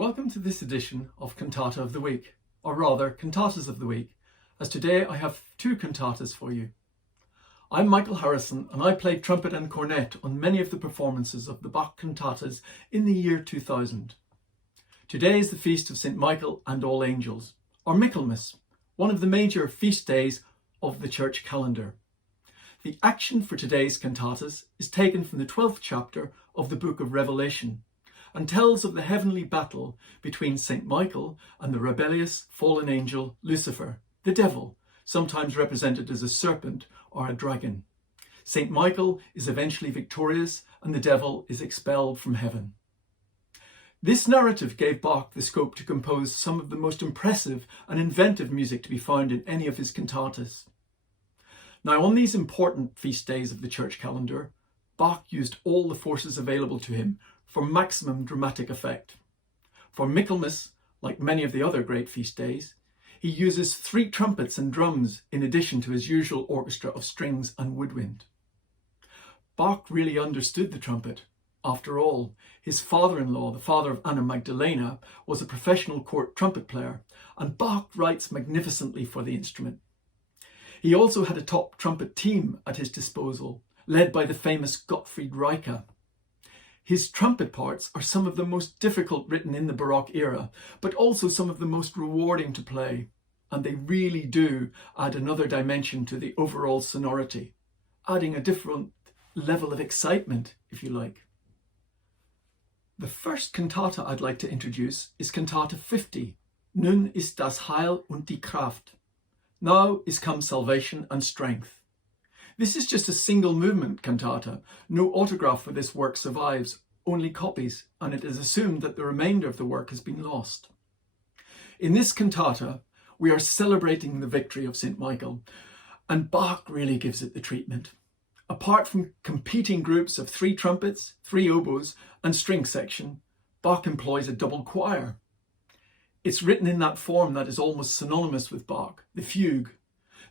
Welcome to this edition of Cantata of the Week, or rather, Cantatas of the Week, as today I have two cantatas for you. I'm Michael Harrison and I played trumpet and cornet on many of the performances of the Bach cantatas in the year 2000. Today is the feast of St. Michael and All Angels, or Michaelmas, one of the major feast days of the church calendar. The action for today's cantatas is taken from the 12th chapter of the book of Revelation, and tells of the heavenly battle between St. Michael and the rebellious fallen angel Lucifer, the devil, sometimes represented as a serpent or a dragon. St. Michael is eventually victorious and the devil is expelled from heaven. This narrative gave Bach the scope to compose some of the most impressive and inventive music to be found in any of his cantatas. Now, on these important feast days of the church calendar, Bach used all the forces available to him for maximum dramatic effect. For Michaelmas, like many of the other great feast days, he uses 3 trumpets and drums in addition to his usual orchestra of strings and woodwind. Bach really understood the trumpet. After all, his father-in-law, the father of Anna Magdalena, was a professional court trumpet player, and Bach writes magnificently for the instrument. He also had a top trumpet team at his disposal, led by the famous Gottfried Reicha. His trumpet parts are some of the most difficult written in the Baroque era, but also some of the most rewarding to play, and they really do add another dimension to the overall sonority, adding a different level of excitement, if you like. The first cantata I'd like to introduce is Cantata 50, Nun ist das Heil und die Kraft. Now is come salvation and strength. This is just a single movement cantata. No autograph for this work survives, only copies, and it is assumed that the remainder of the work has been lost. In this cantata, we are celebrating the victory of St. Michael, and Bach really gives it the treatment. Apart from competing groups of 3 trumpets, 3 oboes, and string section, Bach employs a double choir. It's written in that form that is almost synonymous with Bach, the fugue,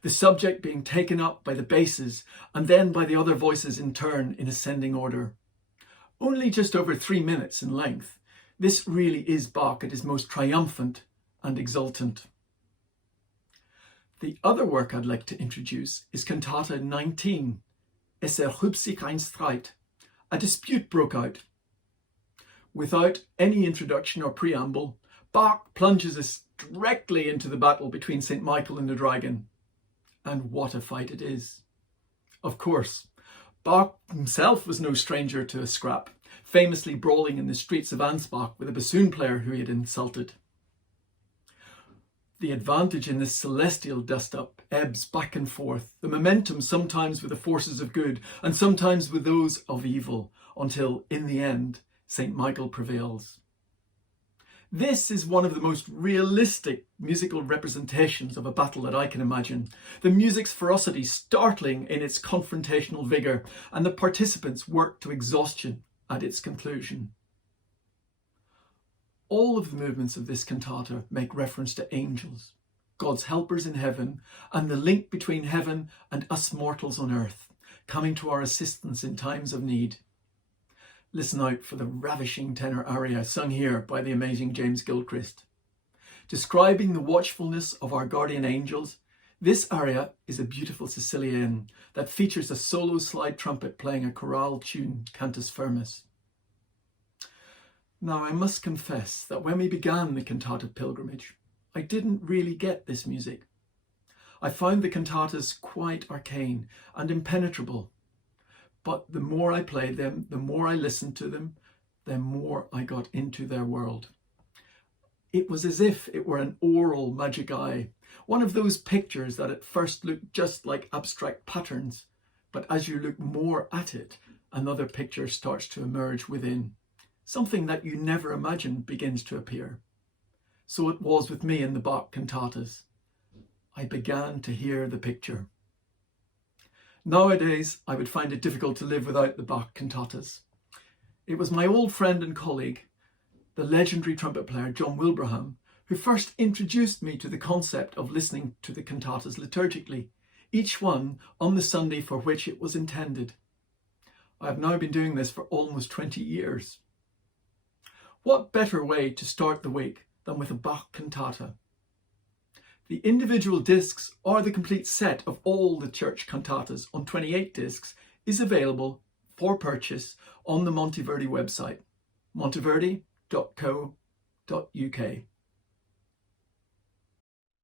the subject being taken up by the basses and then by the other voices in turn in ascending order. Only just over 3 minutes in length, this really is Bach at his most triumphant and exultant. The other work I'd like to introduce is Cantata 19, Es erhub sich ein Streit. A dispute broke out. Without any introduction or preamble, Bach plunges us directly into the battle between St. Michael and the dragon. And what a fight it is. Of course, Bach himself was no stranger to a scrap, famously brawling in the streets of Ansbach with a bassoon player who he had insulted. The advantage in this celestial dust-up ebbs back and forth, the momentum sometimes with the forces of good and sometimes with those of evil, until, in the end, St. Michael prevails. This is one of the most realistic musical representations of a battle that I can imagine. The music's ferocity startling in its confrontational vigour, and the participants work to exhaustion at its conclusion. All of the movements of this cantata make reference to angels, God's helpers in heaven, and the link between heaven and us mortals on earth, coming to our assistance in times of need. Listen out for the ravishing tenor aria sung here by the amazing James Gilchrist. Describing the watchfulness of our guardian angels, this aria is a beautiful Sicilian that features a solo slide trumpet playing a chorale tune, Cantus Firmus. Now, I must confess that when we began the cantata pilgrimage, I didn't really get this music. I found the cantatas quite arcane and impenetrable. But the more I played them, the more I listened to them, the more I got into their world. It was as if it were an oral magic eye, one of those pictures that at first look just like abstract patterns, but as you look more at it, another picture starts to emerge within. Something that you never imagined begins to appear. So it was with me in the Bach cantatas. I began to hear the picture. Nowadays, I would find it difficult to live without the Bach cantatas. It was my old friend and colleague, the legendary trumpet player John Wilbraham, who first introduced me to the concept of listening to the cantatas liturgically, each one on the Sunday for which it was intended. I have now been doing this for almost 20 years. What better way to start the week than with a Bach cantata? The individual discs or the complete set of all the church cantatas on 28 discs is available for purchase on the Monteverdi website, monteverdi.co.uk.